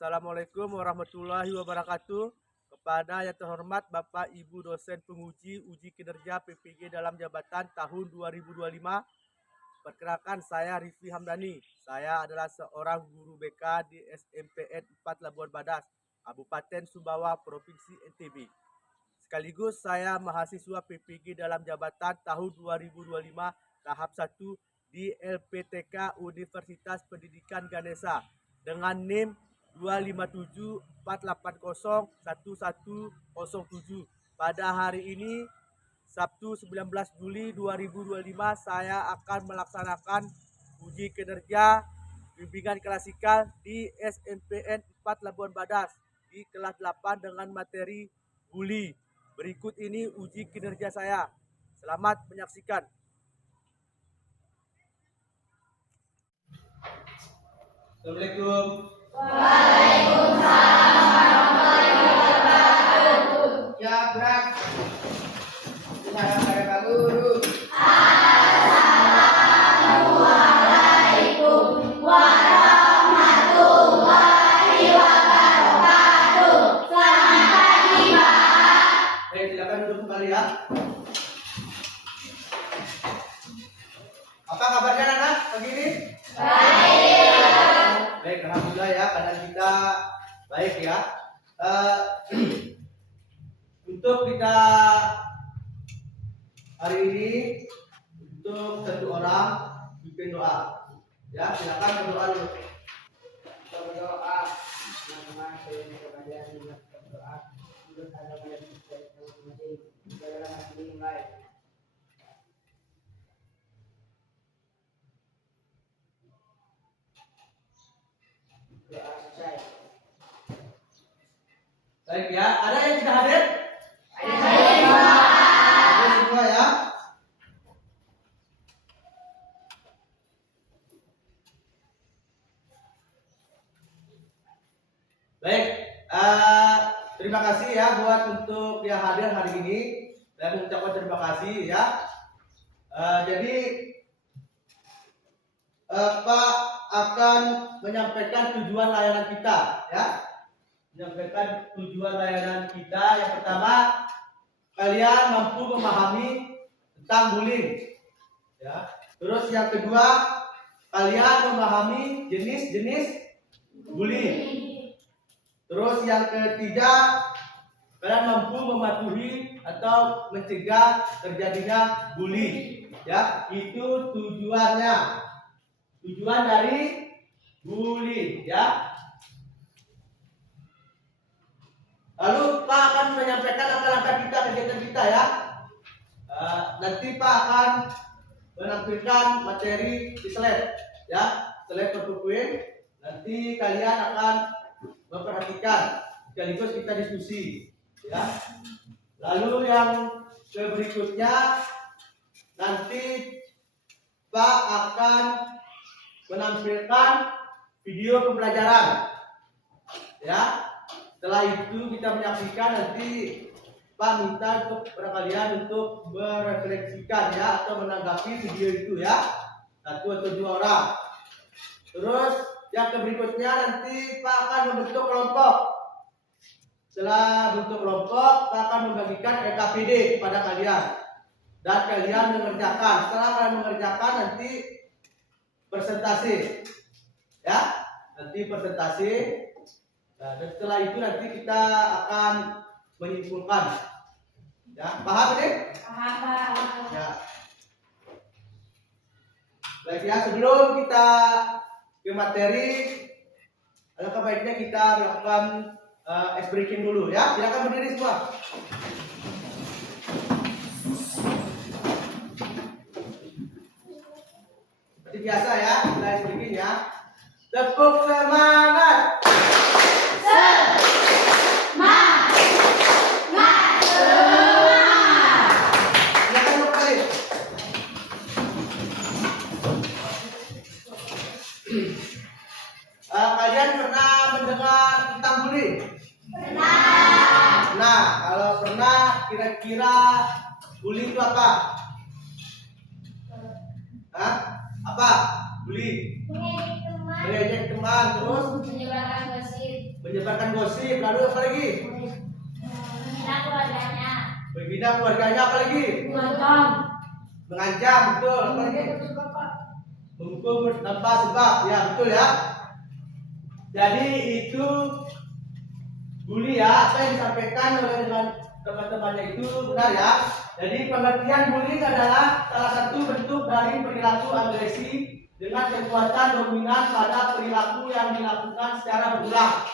Assalamualaikum warahmatullahi wabarakatuh. Kepada yang terhormat Bapak Ibu dosen penguji uji kinerja PPG dalam jabatan tahun 2025. Perkenalkan, saya Rifli Hamdani. Saya adalah seorang guru BK di SMPN 4 Labuan Badas, Kabupaten Sumbawa, Provinsi NTB. Sekaligus saya mahasiswa PPG dalam jabatan tahun 2025 tahap 1 di LPTK Universitas Pendidikan Ganesha dengan NIM 25748011107. Pada hari ini Sabtu 19 Juli 2025 saya akan melaksanakan uji kinerja bimbingan klasikal di SMPN 4 Labuan Badas di kelas 8 dengan materi bully. Berikut ini uji kinerja saya. Selamat menyaksikan. Assalamualaikum. Waalaikumsalam warahmatullahi wabarakatuh. Ya, gerak. Salam pada Pak Guru. Assalamualaikum warahmatullahi wabarakatuh. Selamat pagi, Pak. Baik, silakan duduk kembali ya. Apa kabarnya anak pagi ini? Baik, alhamdulillah ya, keadaan kita baik ya. Untuk kita hari ini untuk satu orang bikin doa. Ya, silakan berdoa dulu. Kita berdoa. Nama saya kepada berdoa. Untuk agama yang kita dalam hati mulai. Baik ya, ada yang tidak hadir? Hadir semua ya. Baik, terima kasih ya buat untuk yang hadir hari ini. Saya mengucapkan terima kasih ya. Jadi Pak akan menyampaikan tujuan layanan kita ya. Menyampaikan tujuan layanan kita yang pertama, kalian mampu memahami tentang bullying ya. Terus yang kedua, kalian memahami jenis-jenis bullying. Terus yang ketiga, kalian mampu mematuhi atau mencegah terjadinya bullying ya. Itu tujuannya, tujuan dari bullying ya. Lalu Pak akan menyampaikan langkah-langkah kita, kegiatan kita ya. Nanti Pak akan menampilkan materi di slide ya, slide PowerPoint. Nanti kalian akan memperhatikan, sekaligus kita diskusi ya. Lalu yang berikutnya nanti Pak akan menampilkan video pembelajaran ya. Setelah itu kita menyaksikan, nanti Pak minta untuk kalian untuk merefleksikan ya, atau menanggapi video itu ya, 1 atau 2 orang. Terus yang berikutnya nanti Pak akan membentuk kelompok. Setelah bentuk kelompok, Pak akan membagikan EKPD kepada kalian dan kalian mengerjakan. Setelah kalian mengerjakan, nanti presentasi ya, nanti presentasi. Nah, dan setelah itu nanti kita akan menyimpulkan. Ya, paham ini? Paham. Ya. Baik ya, sebelum kita ke materi, alangkah baiknya kita melakukan ice breaking dulu ya. Silakan berdiri semua. Seperti biasa ya, kita ice breaking ya. Tepuk semangat. Kalian pernah mendengar tentang bullying? Pernah. Nah, kalau pernah, kira-kira bullying itu apa? Hah? Apa? Bullying? Mengejek teman. Mengejek teman, terus Menyebarkan gosip. menyebarkan gosip, lalu apa lagi? Menghina keluarganya. Menghina keluarganya, apa lagi? Mengancam. Mengancam, betul. Apa lagi? Menghukum tanpa sebab, ya betul ya. Jadi itu bully ya, apa yang disampaikan oleh dengan teman-temannya itu benar ya. Jadi pengertian bullying adalah salah satu bentuk dari perilaku agresi dengan kekuatan dominan pada perilaku yang dilakukan secara berulang.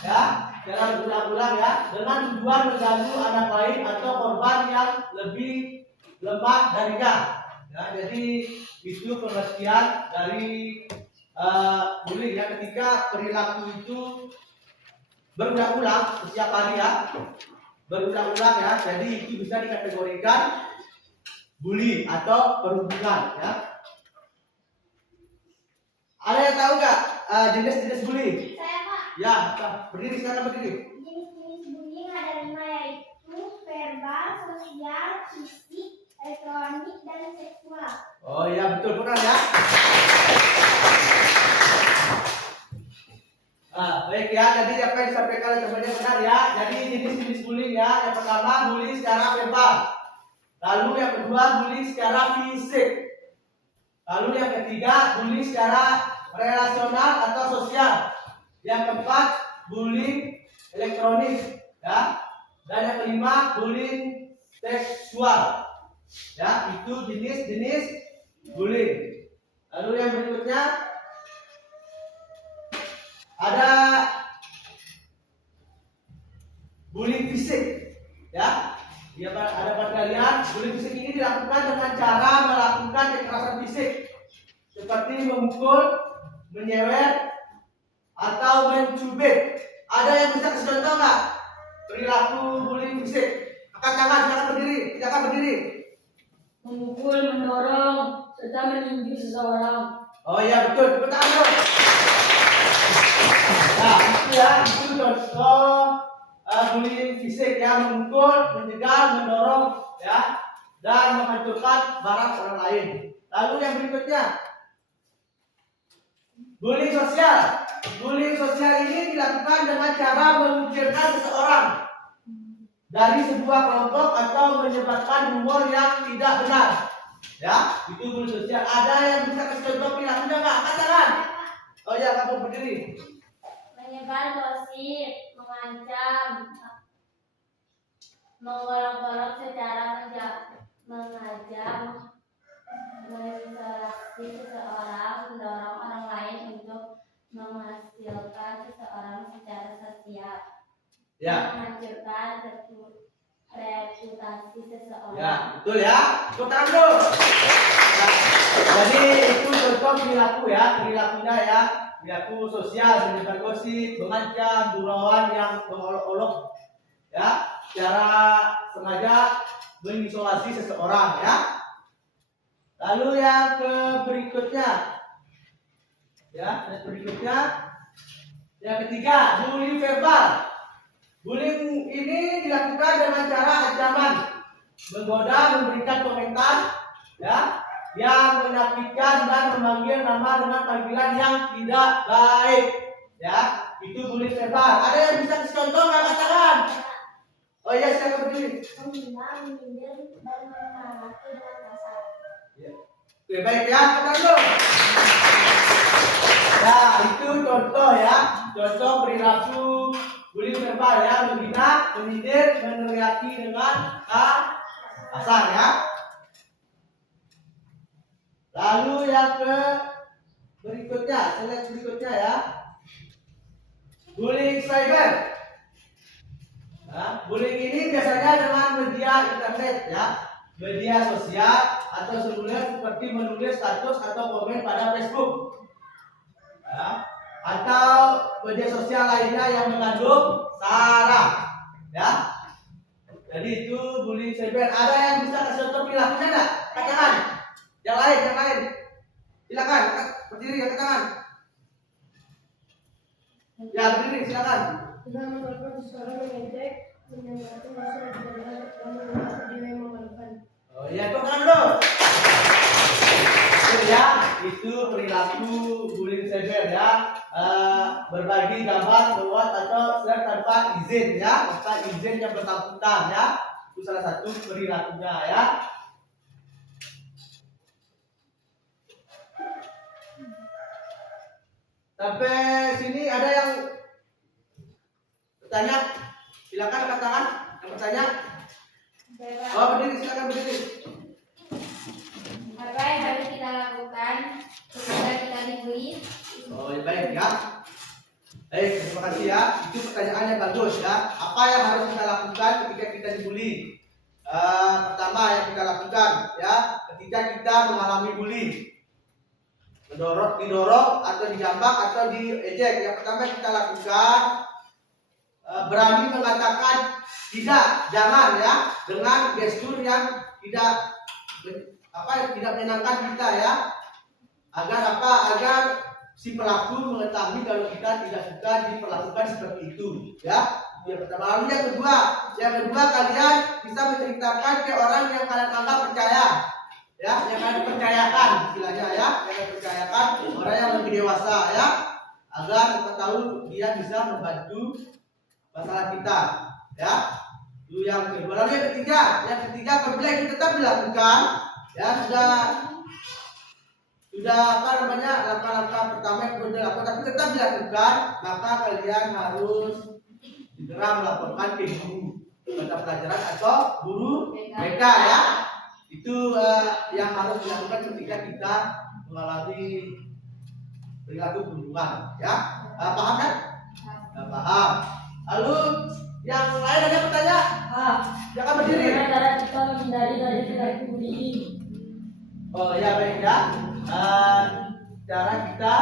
Ya, secara berulang-ulang ya, dengan tujuan mengganggu anak lain atau korban yang lebih lemah darinya. Ya, jadi itu pengertian dari bullying ya, ketika perilaku itu berulang-ulang setiap hari ya, berulang-ulang ya, jadi itu bisa dikategorikan bully atau perundungan ya. Ada yang tahu nggak jenis-jenis bully? Saya Pak. Ya, berdiri sekarang berdiri. Jenis-jenis bullying ada 5 yaitu verbal, sosial, fisik, elektronik, dan seksual. Oh iya betul benar ya. Baik ya, jadi apa yang disampaikan sebenarnya benar ya. Jadi jenis-jenis bullying ya. Yang pertama bullying secara verbal. Lalu yang kedua bullying secara fisik. Lalu yang ketiga bullying secara relasional atau sosial. Yang keempat bullying elektronik ya. Dan yang kelima bullying seksual. Ya, itu jenis-jenis bullying. Lalu yang berikutnya ada bullying fisik. Ya, ada pada kalian, bullying fisik ini dilakukan dengan cara melakukan kekerasan fisik seperti memukul, menyewet, atau mencubit. Ada yang bisa kasih contoh nggak perilaku bullying fisik? Angkat tangan, silakan berdiri, silakan berdiri. Memukul, mendorong, serta menunjuk seseorang. Oh iya betul, tepuk tangan dong. Nah itu ya, itu contoh bullying fisik ya, memukul, menjegal, mendorong ya, dan menghancurkan barang orang lain. Lalu yang berikutnya bullying sosial. Bullying sosial ini dilakukan dengan cara mengucilkan seseorang dari sebuah kelompok atau menyebabkan humor yang tidak benar. Ya, itu bullying sosial. Ada yang bisa kasih contoh perilakunya nggak? Angkat tangan. Oh ya, kamu berdiri. Menyebar gosip, mengancam, mengolok-olok secara mengajak, mengisolasi seseorang, mendorong orang lain untuk menghasilkan seseorang secara sosial, Ya. menghancurkan reputasi seseorang. Ya, betul ya. Tepuk tangan dulu. Nah, jadi itu contoh perilaku ya, perilakunya ya, perilaku sosial, menyebar gosip, mengancam, gurauan yang mengolok-olok, ya, secara sengaja mengisolasi seseorang ya. Lalu yang berikutnya, ya, yang ketiga, bullying verbal. Bullying ini dilakukan dengan cara ancaman, menggoda, memberikan komentar, ya, yang menyakitkan dan memanggil nama dengan panggilan yang tidak baik, ya, itu bullying verbal. Ada yang bisa kasih contoh nggak? Katakan. Oh iya, silakan berdiri. Menghina, menyindir, dan menghakimi dengan kasar. Ya. Oke, baik ya, katakan dong. Nah, itu contoh ya, contoh perilaku bullying verbal ya, menghina, menyindir, meneriaki dengan kasar ya. Lalu yang berikutnya, slide berikutnya ya, bullying cyber. Nah, bullying ini biasanya dengan media internet ya, media sosial atau seluler seperti menulis status atau komen pada Facebook, ya, atau media sosial lainnya yang mengandung sara, ya. Jadi itu bullying cyber. Ada yang bisa kasih contoh perilakunya enggak? Katakan. Yang lain. Silakan, berdiri, angkat tangan. Ya, berdiri, silakan. Dengan mengeluarkan seseorang mengejek, menyanyikan masalah tidak benar, dan mengeluarkan video yang memalukan. Oh iya, tepuk tangan dulu. Itu ya, itu perilaku bullying cyber ya. berbagi gambar, membuat atau share tanpa izin ya, tanpa izin yang bersangkutan ya. Itu salah satu perilakunya ya. Sampai sini ada yang bertanya? Silakan angkat tangan yang bertanya. Oh, berdiri, silakan berdiri. Apa yang harus kita lakukan ketika kita dibully? Oh, ya, baik ya. Baik, terima kasih ya. Itu pertanyaan yang bagus ya. Apa yang harus kita lakukan ketika kita dibully? Pertama yang kita lakukan ya, ketika kita mengalami bully, didorong atau dijambak atau diejek, yang pertama kita lakukan berani mengatakan tidak, jangan ya, dengan gestur yang tidak menyenangkan kita ya, agar si pelaku mengetahui kalau kita tidak suka diperlakukan seperti itu ya. Yang pertama. Lalu yang kedua kalian bisa menceritakan ke orang yang kalian anggap percaya ya, yang kalian percayakan istilahnya ya, yang kalian percayakan orang yang lebih dewasa ya, agar kita tahu dia bisa membantu masalah kita ya. Itu yang kedua. Lalu yang ketiga apabila itu tetap dilakukan ya, sudah langkah-langkah pertama yang perlu dilakukan tapi tetap dilakukan, maka kalian harus segera melaporkan ke guru mata pelajaran atau guru BK ya. Itu yang harus dilakukan ketika kita mengalami perilaku perundungan ya. Paham kan? Paham. Lalu yang lain ada pertanyaan? Jangan berdiri. Bagaimana cara kita menghindari dari perilaku bullying? Oh ya, baik ya. Cara kita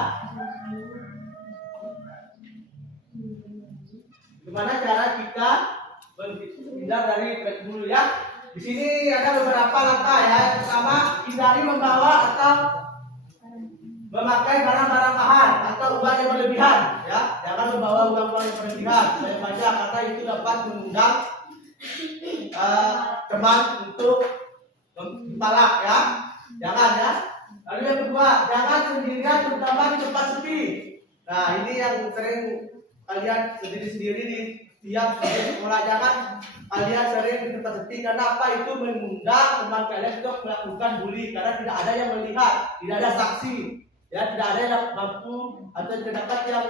gimana cara kita menghindar dari perilaku bullying ya? Di sini ada beberapa langkah ya. Yang pertama, hindari membawa atau memakai barang-barang mahal atau uang yang berlebihan ya. Jangan membawa uang-uang yang berlebihan. Saya baca karena itu dapat mengundang teman untuk mentalak ya. Jangan ya. Lalu yang kedua, jangan sendirian terutama di tempat sepi. Nah, ini yang sering kalian sendiri-sendiri di tiap sekolah. Jangan kalian sering di tempat sepi, karena apa? Itu mengundang teman kalian untuk melakukan bully, karena tidak ada yang melihat, tidak ada saksi ya, tidak ada yang mampu atau terdapat yang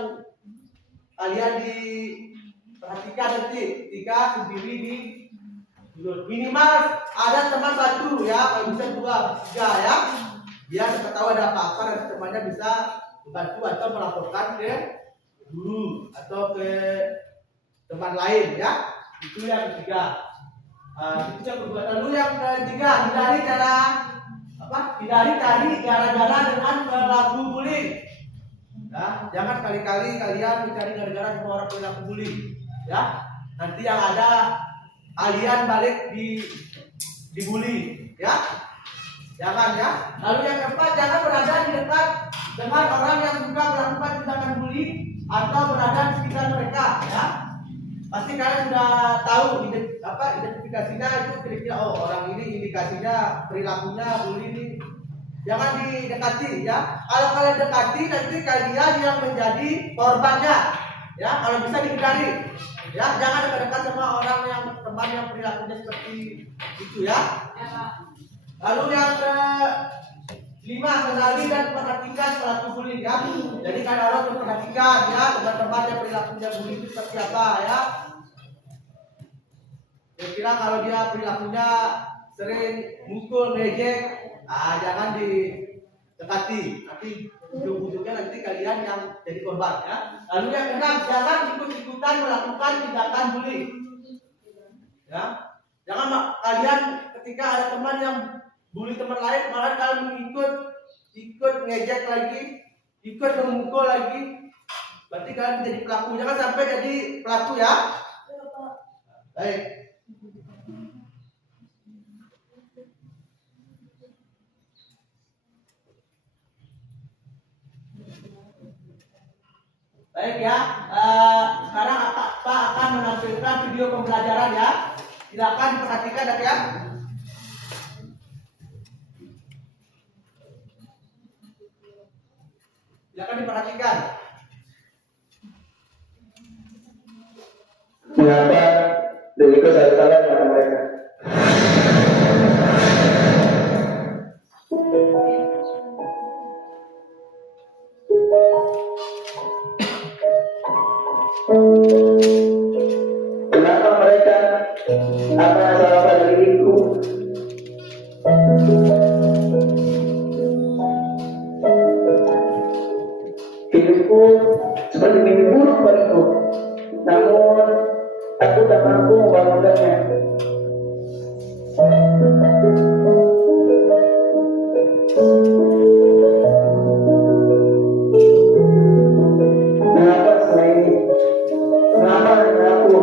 kalian diperhatikan nanti ketika sendiri di minimal ada teman satu ya, kalau bisa 2, 3 ya, biar kita tahu ada apa-apa nanti temannya bisa membantu atau melaporkan ke guru atau ke teman lain ya. Itu yang ketiga. Itu yang kedua. Lalu yang ketiga, hindari cari gara-gara dengan perilaku bullying. Ya, jangan kali-kali kalian mencari gara-gara sama orang perilaku bullying. Ya, nanti yang ada kalian balik dibully. Ya, jangan ya. Lalu yang keempat, jangan berada di dekat dengan orang yang suka melakukan tindakan bully atau berada di sekitar mereka. Ya, pasti kalian sudah tahu identifikasinya itu kira-kira, oh orang ini indikasinya perilakunya bully ini. Jangan didekati ya. Kalau kalian dekati, nanti kalian yang menjadi korbannya. Ya, kalau bisa dihindari. Ya, jangan dekat-dekat sama orang yang teman yang perilakunya seperti itu ya. Lalu yang kelima, kenali dan perhatikan pelaku bullying ya. Jadi kalian harus memperhatikan ya teman-teman yang perilakunya bullying itu seperti apa ya. Kira-kira kalau dia perilakunya sering mukul, ngejek, jangan didekati. Nanti ujung-ujungnya nanti kalian yang jadi korban ya. Lalu yang keenam, jangan ikut-ikutan melakukan tindakan bullying. Ya, jangan kalian ketika ada teman yang bully teman lain, malah kalian ikut ngejek lagi, ikut memukul lagi, berarti kalian jadi pelaku. Jangan sampai jadi pelaku ya. Baik. Baik ya, sekarang Pak akan menampilkan video pembelajaran ya. Silakan diperhatikan ya. Silakan diperhatikan. mengapa diriku selalu salah dengan mereka. Kenapa mereka? Apa yang salah pada diriku? Hidupku seperti mimpi buruk bagiku, namun aku tak mampu membangunkannya. Mengapa semua ini? Mengapa hanya aku?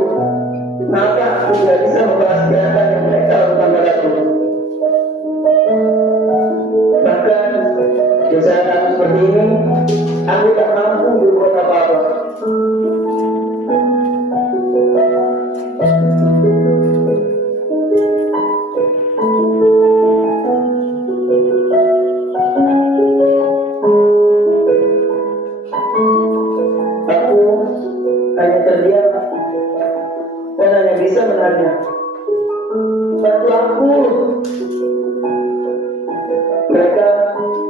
Mengapa aku tidak bisa membalas kejahatan yang mereka lakukan padaku? Bahkan di saat aku seperti ini, aku tak mampu berbuat apa-apa. Aku hanya terdiam dan hanya bisa menanya, bantu aku. Mereka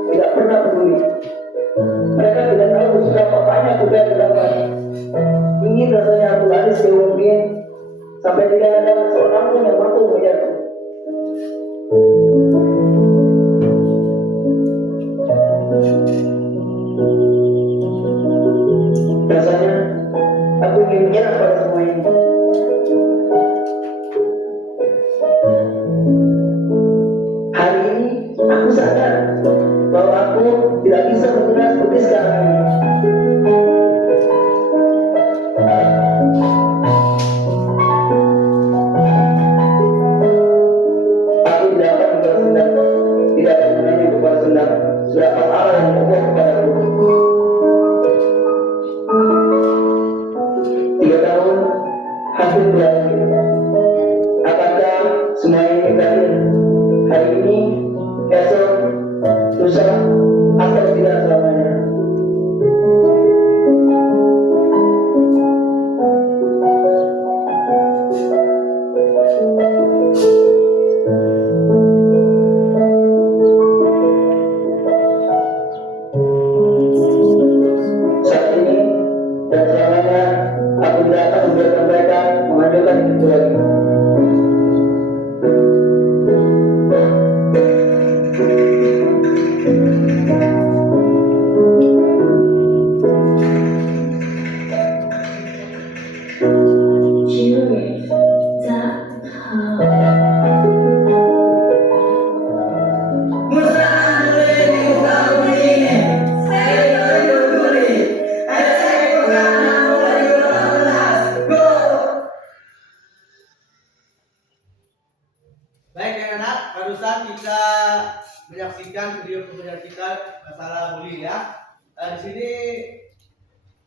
tidak pernah peduli. Mereka tidak tahu seberapa banyak kuda yang didapat. Ingin rasanya aku lari sejauh mungkin sampai tidak ada seorang pun yang mampu mengejarku. Rasanya aku ingin menyerah pada semua ini. Hari ini aku sadar bahwa aku tidak bisa bergerak seperti sekarang ini. Aku tidak akan membalas dendam. Tidak ada gunanya untuk balas dendam. Sudah pas Allah yang berbuat kepadaku. 3 tahun hampir berakhir. Apakah semua ini berakhir? Hari ini, esok, lusa, atau tidak selamanya? Saat ini dan selamanya, aku tidak akan membiarkan mereka mengajukan itu lagi. Baik anak-anak, barusan kita menyaksikan video pembelajaran kita masalah bully ya. Di sini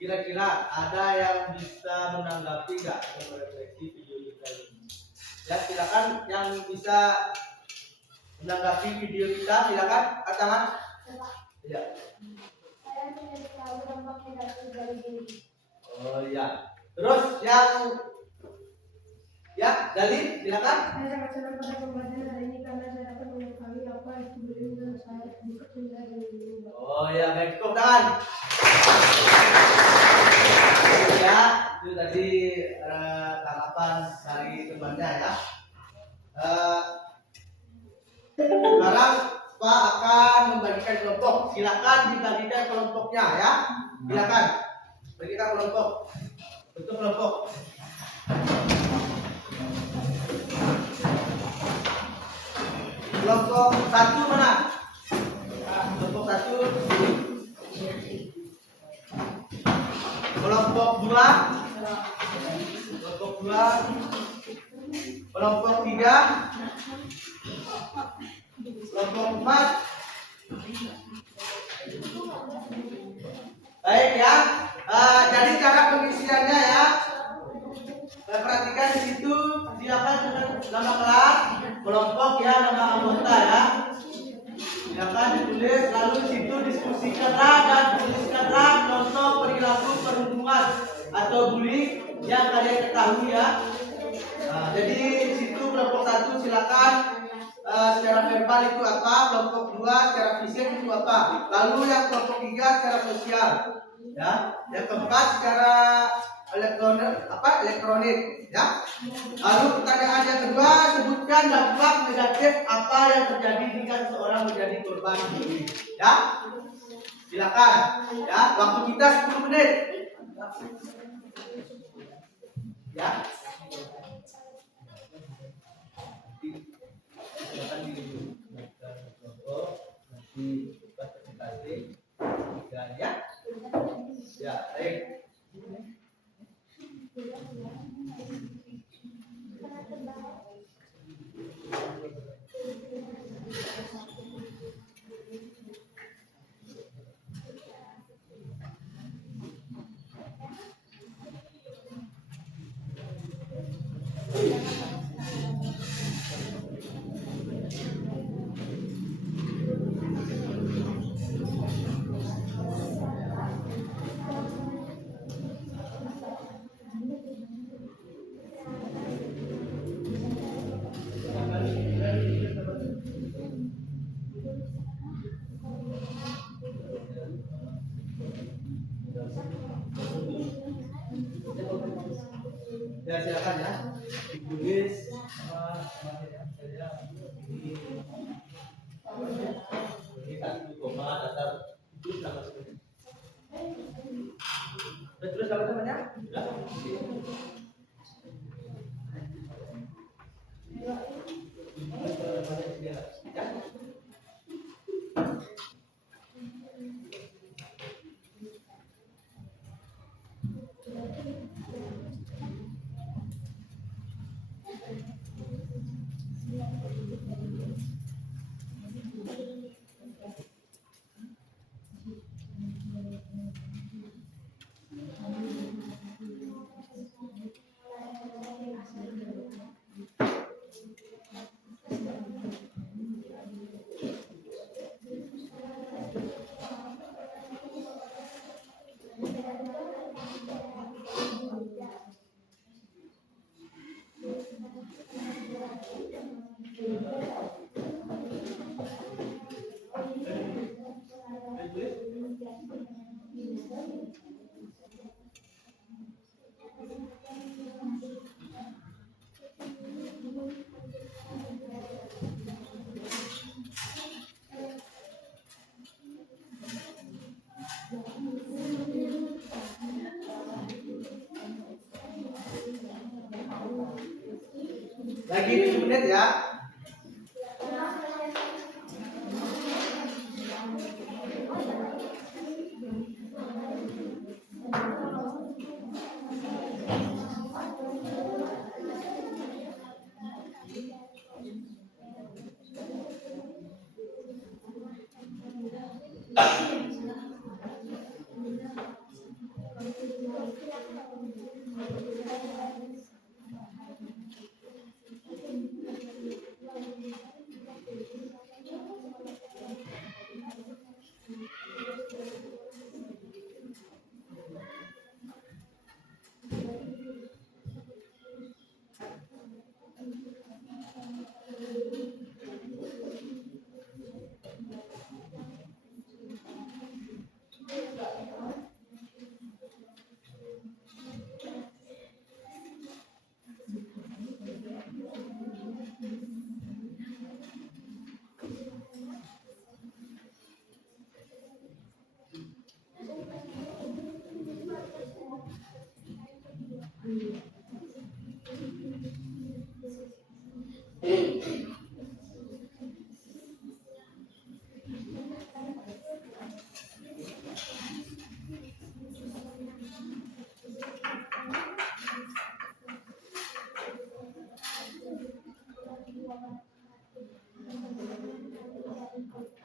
kira-kira ada yang bisa menanggapi nggak atau merefleksi video kita ini? Ya silakan yang bisa menanggapi video kita, silakan angkat tangan. Ya. Saya tidak tahu dampak negatif dari diri. Oh iya. Terus yang ya, Dalin, silakan. Saya sangat senang pada pembelajaran hari ini karena saya dapat mengetahui apa itu bullying dan saya bekerja dengan ini. Oh ya, baik, tepuk tangan. Ya, itu tadi tanggapan dari temannya ya. Sekarang Pak akan membagikan kelompok. Silakan dibagikan kelompoknya ya. Silakan bagikan kelompok. Bentuk kelompok. Kelompok 1 mana? Kelompok 1. Kelompok 2. Kelompok 2. Kelompok 3. Kelompok 4. Baik ya. Jadi cara pengisiannya ya. Perhatikan di situ silakan dengan nama kelas, kelompok ya, nama anggota ya. Silakan ditulis, lalu di situ diskusikanlah dan tuliskanlah contoh perilaku perhubungan atau bully yang kalian ketahui ya. Nah, jadi di situ kelompok 1 silakan secara verbal itu apa, kelompok 2 secara fisik itu apa, lalu yang kelompok 3 secara sosial, ya, yang keempat secara elektronik, ya. Lalu pertanyaan yang kedua, sebutkan dampak negatif apa yang terjadi jika seseorang menjadi korban bully, ya. Silakan, ya. Waktu kita 10 menit, ya. Ya, baik. Ya, silakan ya. Ditulis sama ya. Saya ini 1 koma dasar itu sama seperti. Terus apa namanya? Lagi 7 menit ya.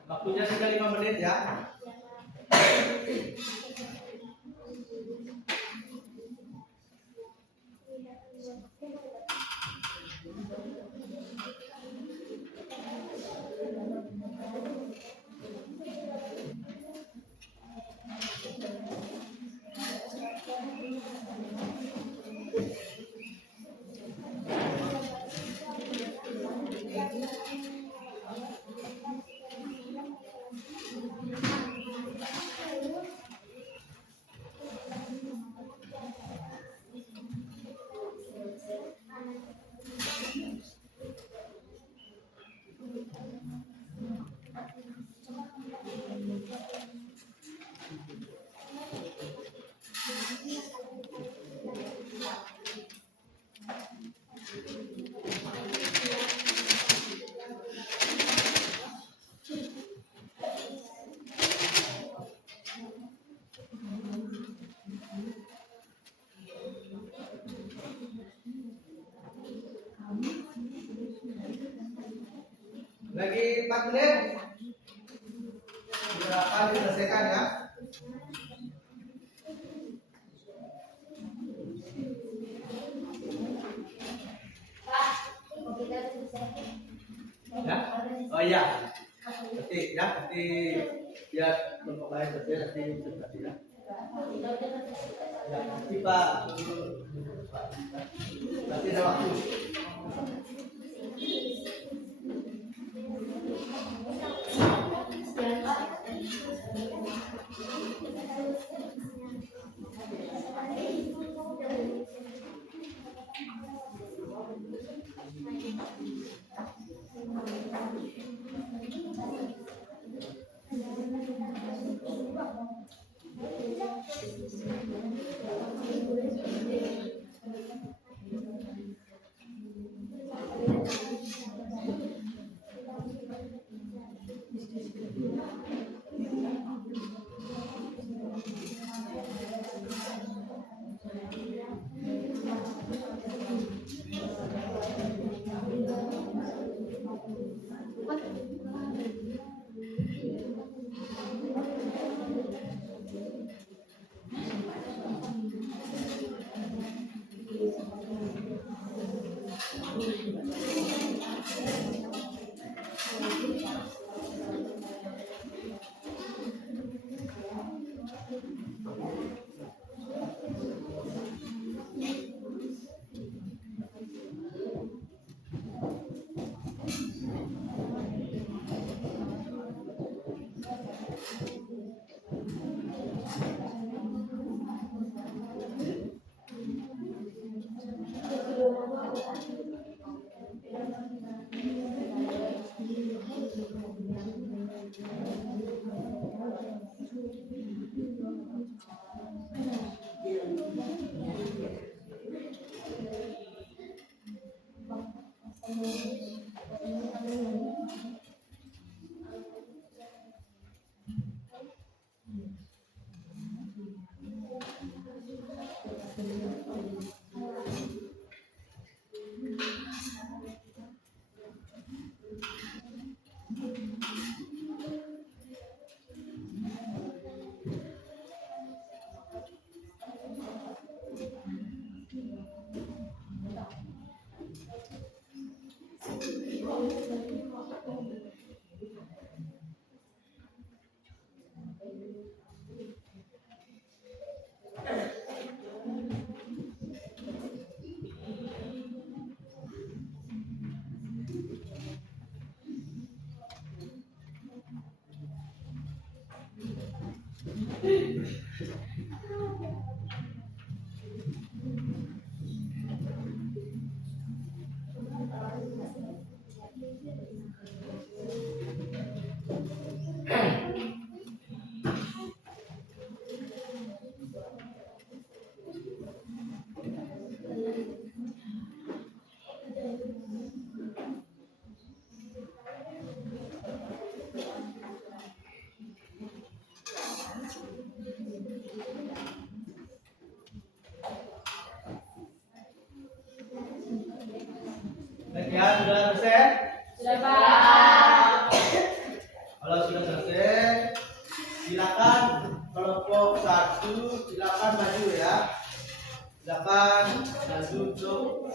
Waktunya tinggal 5 menit ya. Lagi 4 menit. Silakan diselesaikan ya. Ya? Oh iya. Nanti ya, nanti biar kelompok lain selesai nanti presentasi ya. Ya, nanti Pak. Nanti ada waktu. Baik ya, sudah selesai? Sudah, Pak. Kalau sudah selesai, silakan kelompok 1 silakan maju ya. Silakan maju untuk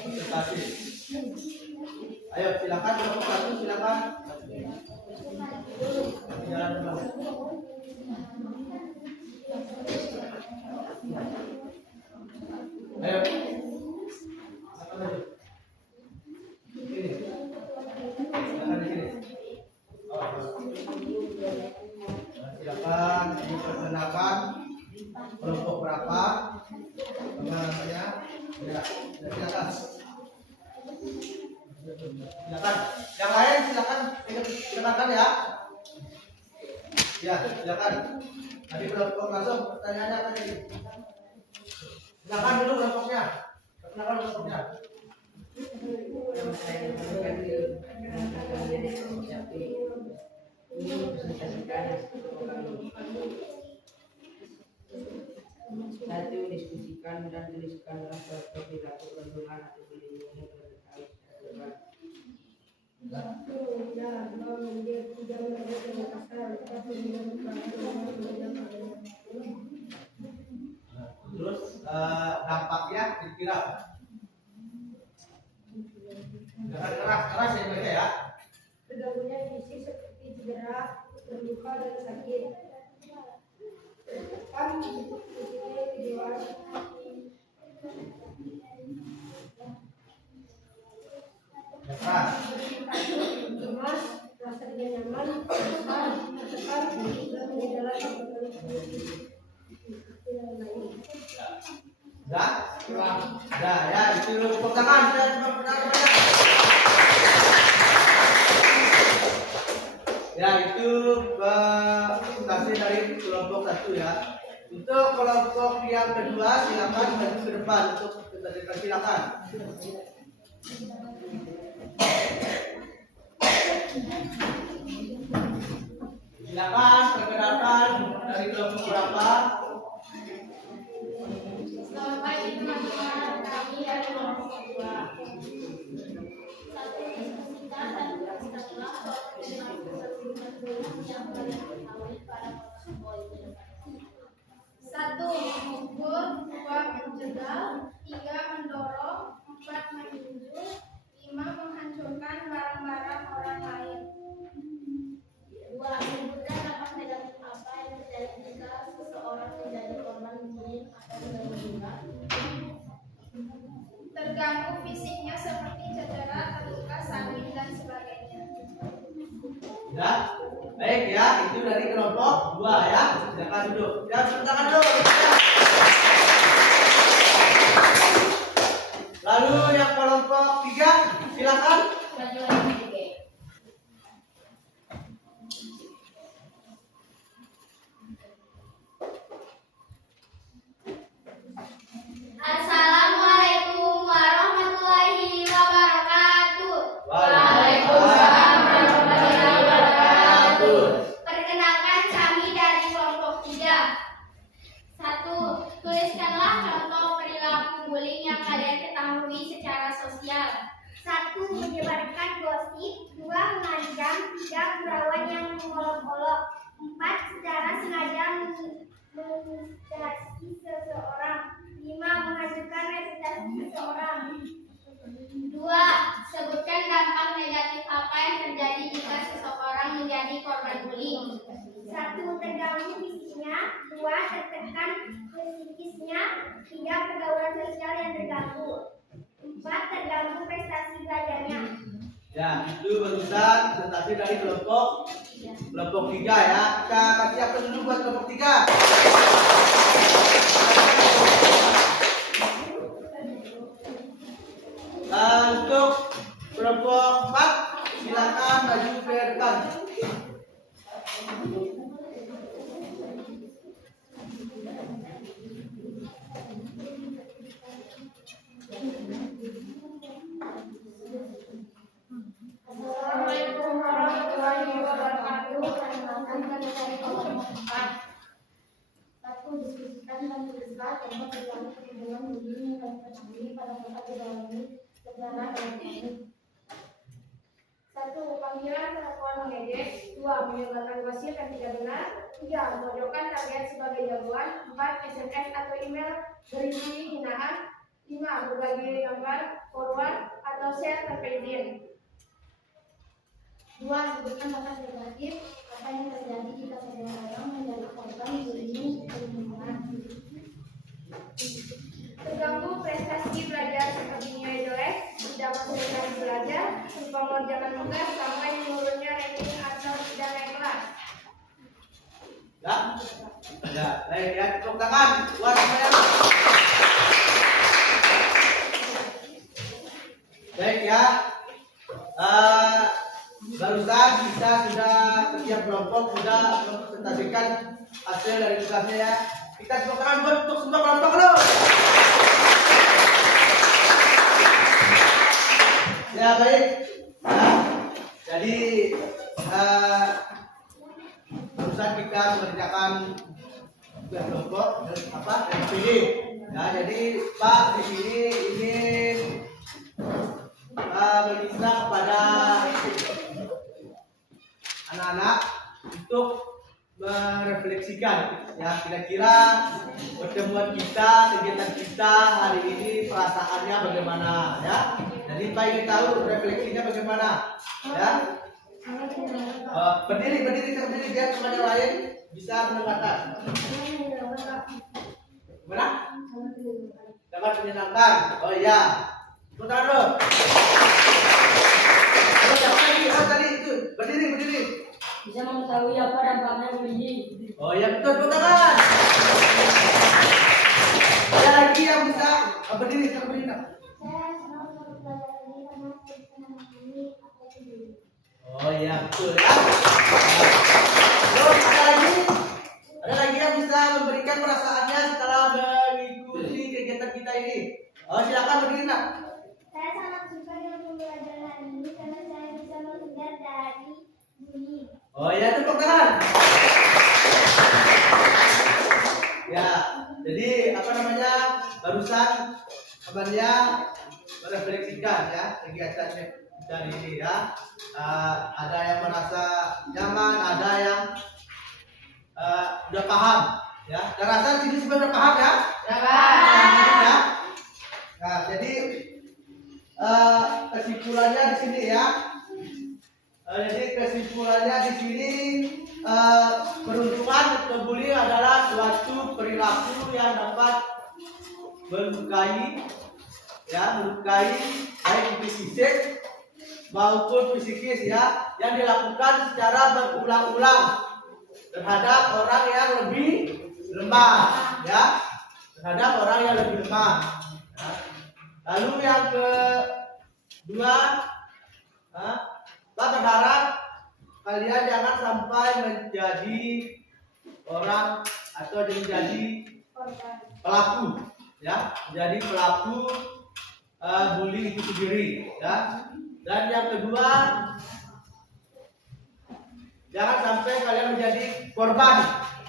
presentasi. Ayo silakan kelompok 1 silakan. Jalan kembali. Ayo. Silakan maju. Ini. Silakan di sini. Silakan diperkenalkan kelompok berapa, namanya, ya, silakan. Silakan. Yang lain silakan ya. Ya, silakan. Tadi kelompok langsung pertanyaannya apa tadi? Silakan dulu kelompoknya. Perkenalkan kelompoknya. Yang saya lakukan di kelompok satu ini presentasikan satu, diskusikan dan tuliskan daftar perilaku renungan atau pelindungan terkait aturan Terus dampaknya kira-kira apa? Jangan keras-keras ya mereka ya. Terganggunya fisik seperti cedera, terluka dan sakit. Kami mempunyai kejiwaan Keras. cemas, rasa tidak nyaman, tertekan, dan gejala Dah ya itu tepuk tangan dan tepuk tangan banyak. Ya itu presentasi dari kelompok 1 ya. Untuk kelompok yang kedua silakan maju ke depan untuk presentasikan, silakan. Silakan perkenalkan dari kelompok berapa? Selamat pagi teman-teman, kami dari kelompok 2. Satu diskusikan dan berkisahlah yang kalian ketahui pada protokol ini. 1. Mengukur, 2. Mencegah, 3. Mendorong, 4. Menunjuk, 5. Menghancurkan barang-barang orang lain. 2. Sebutkan dampak negatif apa yang terjadi jika seseorang menjadi korban bullying atau gangguan. Terganggu fisiknya seperti cedera, terluka, sakit dan sebagainya. Ya, baik ya, itu dari kelompok 2 ya. Silakan duduk. Ya, tepuk tangan dulu. Lalu yang kelompok 3, silakan. Assalamualaikum warahmatullahi wabarakatuh. Waalaikumsalam warahmatullahi wabarakatuh. Perkenalkan kami dari kelompok 3. 1. Tuliskanlah contoh perilaku bullying yang kalian ketahui secara sosial. 1. Menyebarkan gosip. 2. Mengancam. 3. Gurauan yang mengolok-olok. 4. Secara sengaja mengintimidasi seseorang. 5. Menghancurkan reputasi seseorang. 2. Sebutkan dampak negatif apa yang terjadi jika seseorang menjadi korban bullying. 1. Terganggu fisiknya. 2. Tertekan psikisnya. 3. Pergaulan sosial yang terganggu. 4. Terganggu prestasi belajarnya. Ya, itu barusan presentasi dari kelompok 3 ya. Kita kasih apa dulu buat kelompok 3. Untuk kelompok 4 silakan maju ke depan. Assalamualaikum warahmatullahi wabarakatuh. Perkenalkan kami dari kelompok 4. 1. Diskusikan dan tulislah contoh perilaku perlindungan bullying yang kalian ketahui pada tempat dialami secara elektronik. 1. Panggilan perlakuan mengejek. 2. Menyebarkan gosip yang tidak benar. 3. Memojokkan target sebagai jagoan. 4. SMS atau email berisi hinaan. 5. Berbagi gambar, forward atau share tanpa izin. 2. Sebutkan dampak negatif apa yang terjadi jika seseorang menjadi korban bullying di lingkungan. Terganggu prestasi belajar seperti nilai jelek, tidak konsentrasi belajar, lupa mengerjakan tugas sampai menurunnya ranking atau tidak naik kelas. Ya, ya, baik ya, tepuk tangan buat saya. Baik ya, barusan kita sudah setiap kelompok sudah mempresentasikan hasil dari tugasnya ya. Kita tepuk tangan buat untuk semua kelompok dulu. Ya baik, nah, jadi barusan kita mengerjakan tugas kelompok apa LPD. Ya jadi Pak di sini ingin berbicara kepada refleksikan ya, kira-kira pertemuan kita, kegiatan kita hari ini perasaannya bagaimana ya. Jadi Pak ingin tahu refleksinya bagaimana ya. Berdiri biar teman yang lain bisa mendengarkan. Gimana? Dapat menyenangkan. Oh iya. Putar dulu. Oh tadi itu berdiri. Bisa mengetahui apa dampaknya bullying. Oh ya betul, tepuk tangan. Ada lagi yang bisa berdiri. Oh iya betul ya. Terus ada lagi yang bisa memberikan perasaannya setelah mengikuti kegiatan kita ini. Oh silakan berdiri nak. Saya sangat suka dengan pembelajaran ini karena saya bisa menghindar dari bullying. Oh ya tepuk tangan. Ya, jadi apa namanya barusan temannya merefleksikan ya kegiatannya kita ini ya. Ada yang merasa nyaman, ada yang udah paham ya. Dan rasa sini sudah paham ya? Ya. Nah, jadi kesimpulannya di sini ya. Jadi kesimpulannya di sini peruntukan atau bullying adalah suatu perilaku yang dapat melukai baik itu fisik maupun psikis ya, yang dilakukan secara berulang-ulang terhadap orang yang lebih lemah ya, ya. Lalu yang kedua, Pak berharap kalian jangan sampai menjadi orang atau menjadi pelaku ya, menjadi pelaku bully itu sendiri ya. Dan yang kedua, jangan sampai kalian menjadi korban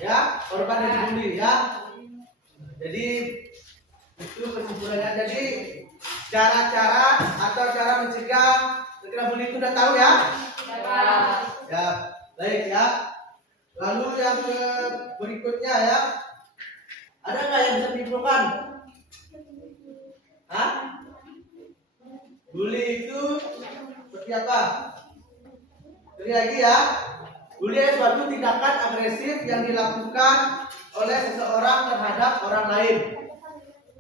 dari bully ya. Jadi itu kesimpulannya. Jadi cara-cara atau cara mencegah bully itu udah tahu ya? Ya, baik ya. Lalu yang berikutnya ya, ada nggak yang bisa ditimbulkan? Bully itu seperti apa? Sekali lagi ya, bully adalah suatu tindakan agresif yang dilakukan oleh seseorang terhadap orang lain,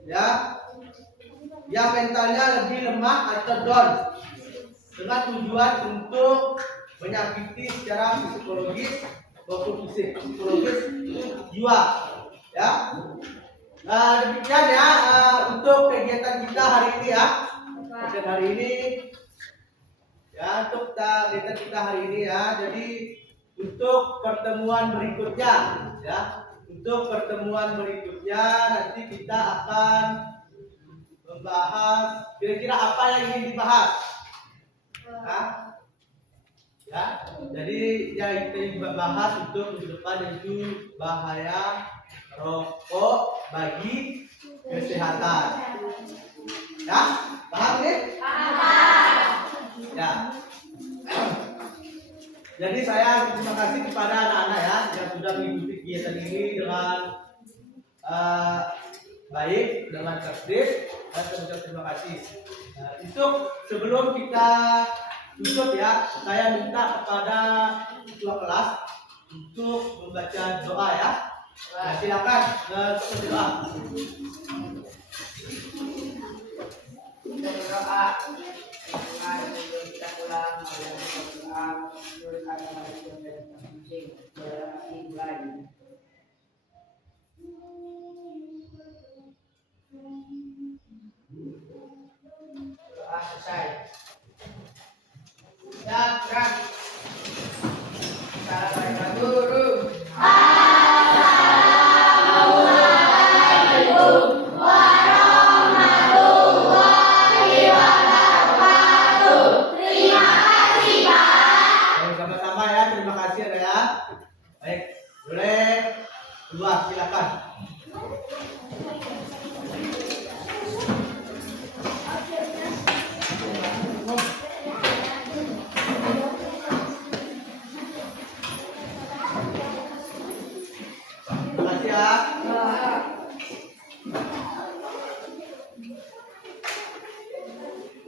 ya, yang mentalnya lebih lemah atau down, dengan tujuan untuk menyakiti secara psikologis maupun psikologis jiwa, ya. Nah, demikian ya untuk kegiatan kita hari ini ya. Kegiatan hari ini ya, untuk kegiatan kita hari ini ya. Jadi untuk pertemuan berikutnya ya, nanti kita akan membahas kira-kira apa yang ingin dibahas. Ya, jadi yang kita bahas untuk minggu depan itu bahaya rokok bagi kesehatan. Ya, paham nih? Paham. Ya. Jadi saya terima kasih kepada anak-anak ya yang sudah mengikuti kegiatan ini dengan baik, dengan tertib, dan terima kasih. Nah, untuk sebelum kita tutup ya, saya minta kepada ketua kelas untuk membaca doa ya. Nah, silakan untuk berdoa. Berdoa. Sebelum kita pulang, berdoa. Doa selesai. Ya, gerak. Assalamualaikum guru. Assalamualaikum warahmatullahi wabarakatuh.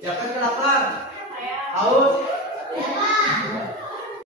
Ya kan kenapa? Saya Haus?